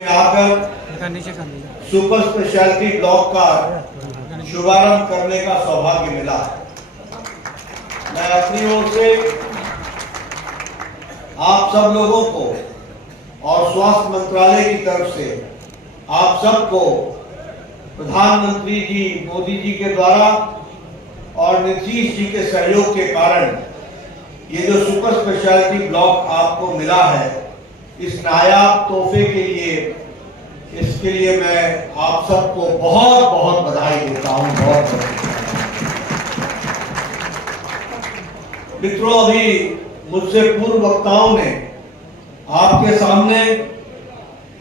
आकर super speciality block का शुभारंभ करने का सौभाग्य मिला। मैं अपनी ओर से आप सब लोगों को और स्वास्थ्य मंत्रालय की तरफ से आप सबको प्रधानमंत्री जी मोदी जी के द्वारा और नीतीश जी के सहयोग के कारण ये जो सुपर स्पेशलिटी ब्लॉक आपको मिला है, इस नायाब तोहफे के लिए, इसके लिए मैं आप सबको बहुत बहुत बधाई देता हूं। बहुत मित्रों, अभी मुझसे पूर्व वक्ताओं ने आपके सामने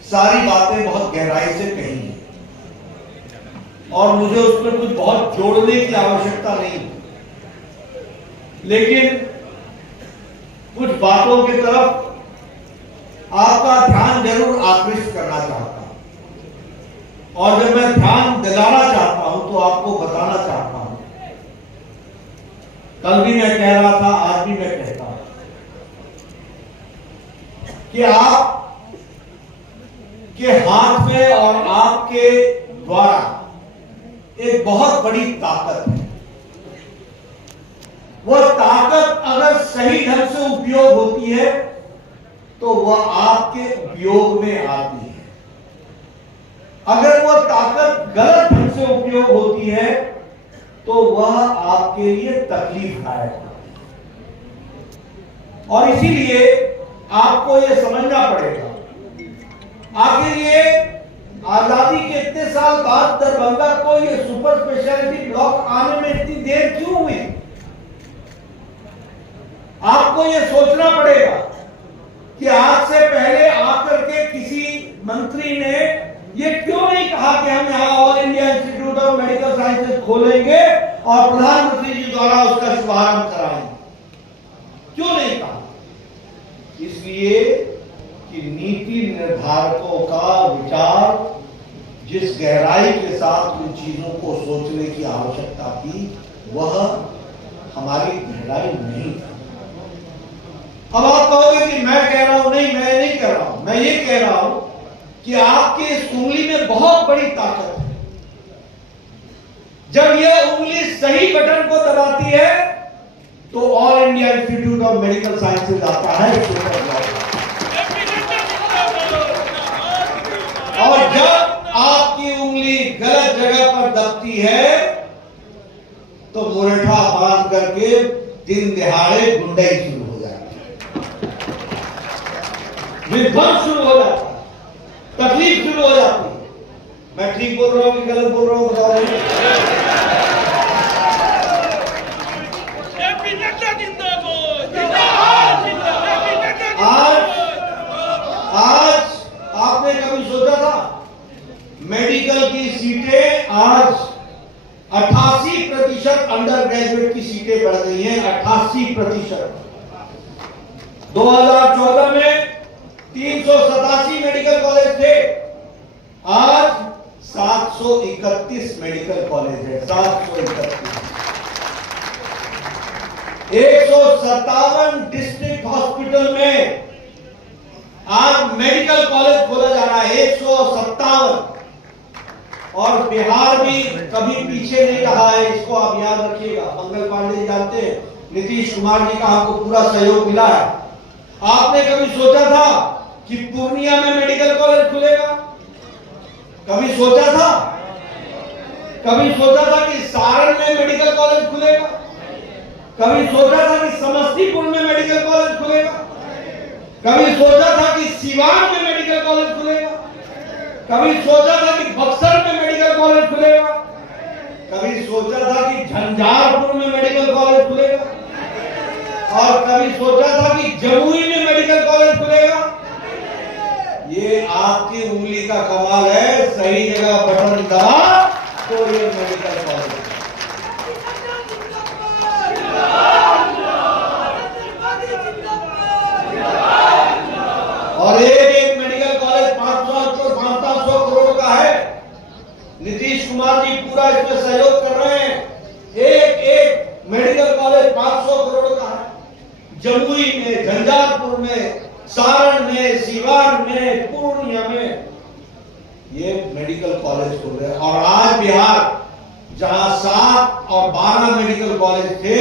सारी बातें बहुत गहराई से कही हैं और मुझे उस पर कुछ बहुत जोड़ने की आवश्यकता नहीं, लेकिन कुछ बातों की तरफ आपका ध्यान जरूर आकृष्ट करना चाहता हूं और जब मैं ध्यान दिलाना चाहता हूं तो आपको बताना चाहता हूं। कल भी मैं कह रहा था, आज भी मैं कहता हूं कि आप के हाथ में और आपके द्वारा एक बहुत बड़ी ताकत है। वह ताकत अगर सही ढंग से उपयोग होती है तो वह आपके उपयोग में आती है। अगर वह ताकत गलत ढंग से उपयोग होती है तो वह आपके लिए तकलीफदायक है। और इसीलिए आपको यह समझना पड़ेगा, आखिर ये आजादी के इतने साल बाद दरभंगा को ये सुपर स्पेशलिटी ब्लॉक आने में इतनी देर क्यों हुई? आपको यह सोचना पड़ेगा कि आज से पहले आकर के किसी मंत्री ने ये क्यों नहीं कहा कि हम यहाँ all India institute of medical sciences खोलेंगे और प्रधानमंत्री जी द्वारा उसका शुभारंभ कराएंगे? क्यों नहीं कहा? इसलिए कि नीति निर्धारकों का विचार जिस गहराई के साथ उन चीजों को सोचने की आवश्यकता थी, वह हमारी गहराई नहीं थी। अब आप कहोगे कि मैं कह रहा हूं, नहीं मैं नहीं कह रहा हूं, मैं ये कह रहा हूं कि आपकी इस उंगली में बहुत बड़ी ताकत है। जब यह उंगली सही बटन को दबाती है तो all India institute of medical sciences आता है और जब आपकी उंगली गलत जगह पर दबती है तो मुरठा बांध करके दिन दिहाड़े गुंडाई शुरू हो जाती है, विध्वंस शुरू हो जाता है, तकलीफ शुरू हो जाती है। मैं ठीक बोल रहा हूं कि गलत बोल रहा हूं? बताओ। आज आपने कभी सोचा था मेडिकल की सीटें आज 88% अंडर ग्रेजुएट की सीटें बढ़ गई हैं, 88%। 2014 में 387 मेडिकल कॉलेज थे, आज 731 मेडिकल कॉलेज है। 731। 157 डिस्ट्रिक्ट हॉस्पिटल में आज मेडिकल कॉलेज खोला जा रहा है, 157। और बिहार भी कभी पीछे नहीं रहा है, इसको आप याद रखिएगा। मंगल पांडे जी जानते हैं, नीतीश कुमार जी का आपको पूरा सहयोग मिला है। आपने कभी सोचा था कि पूर्णिया में मेडिकल कॉलेज खुलेगा? कभी सोचा था? कभी सोचा था कि सारण में मेडिकल कॉलेज खुलेगा? कभी सोचा था कि समस्तीपुर में मेडिकल कॉलेज खुलेगा? कभी सोचा था कि सीवान में मेडिकल कॉलेज खुलेगा? कभी सोचा था कि बक्सर में मेडिकल कॉलेज खुलेगा? कभी सोचा था कि झंझारपुर में मेडिकल कॉलेज खुलेगा? और कभी सोचा था कि जमुई में मेडिकल कॉलेज खुलेगा? ये आपकी उंगली का कमाल है, सही जगह बटन दबा तो ये मेडिकल कॉलेज। और एक मेडिकल कॉलेज 500 करोड़ का है। नीतीश कुमार जी पूरा इसमें सहयोग कर रहे हैं। एक मेडिकल कॉलेज 500 करोड़ का है। जमुई में, झंझारपुर में, सारण में, सीवान में, पूर्णिया में ये मेडिकल कॉलेज खुल रहे हैं। और आज बिहार जहां 7 और 12 मेडिकल कॉलेज थे,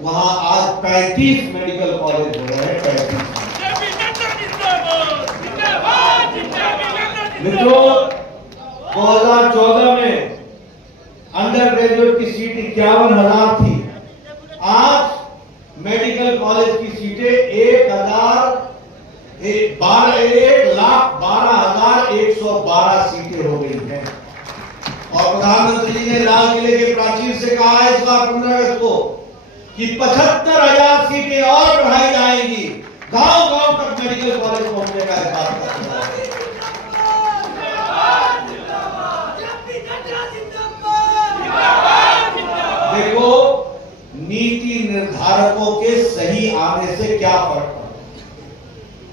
वहां आज 35 मेडिकल कॉलेज हो रहे हैं। 35। मित्रों, 2014 में अंडर ग्रेजुएट की सीट 51,000 थी। आज मेडिकल कॉलेज की सीटें 1,12,112 सीटें हो गई हैं। और प्रधानमंत्री जी ने लाल किले के प्राचीर से कहा है इस बार 15 अगस्त को कि 75,000 सीटें और बढ़ाई जाएंगी। गांव-गांव तक मेडिकल कॉलेज पहुंचने का इस बात का देखो, नीति निर्धारकों के सही आने से क्या फर्क पड़ा।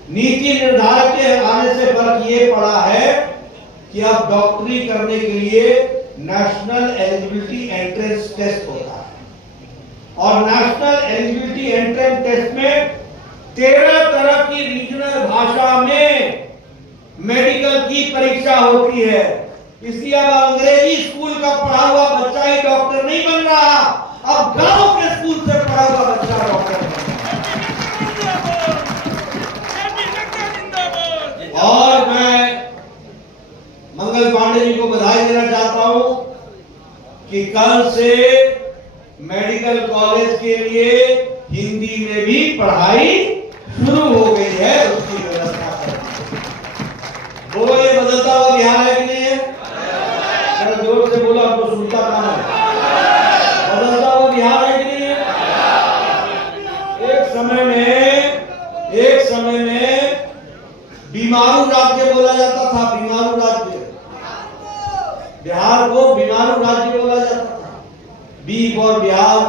नीति निर्धारक के आने से फर्क ये पड़ा है कि अब डॉक्टरी करने के लिए नेशनल एलिजिबिलिटी एंट्रेंस टेस्ट होता है। और नेशनल एलिजिबिलिटी एंट्रेंस टेस्ट में 13 तरह की रीजनल भाषा में मेडिकल की परीक्षा होती है। इसलिए अब अंग्रेजी स्कूल का पढ़ा हुआ बच्चा ही डॉक्टर नहीं बन रहा, अब गांव के स्कूल से पढ़ा हुआ बच्चा डॉक्टर बन रहा। और मैं मंगल पांडे जी को बधाई देना चाहता हूं कि कल से मेडिकल कॉलेज के लिए हिंदी में भी पढ़ाई शुरू हो गई है। उसकी व्यवस्था कर बोलो, ये बदलता हुआ बिहार है कि नहीं है? जरा जोर से बोलो, आपको सुनता कहां है? बदलता हुआ बिहार है कि नहीं है? एक समय में बीमारू राज्य बोला जाता था। बीमारू राज्य, बिहार को बीमारू राज्य बोला जाता था। B for Bihar,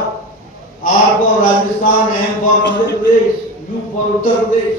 R for Rajasthan, M for Madhya Pradesh, U for Uttar Pradesh.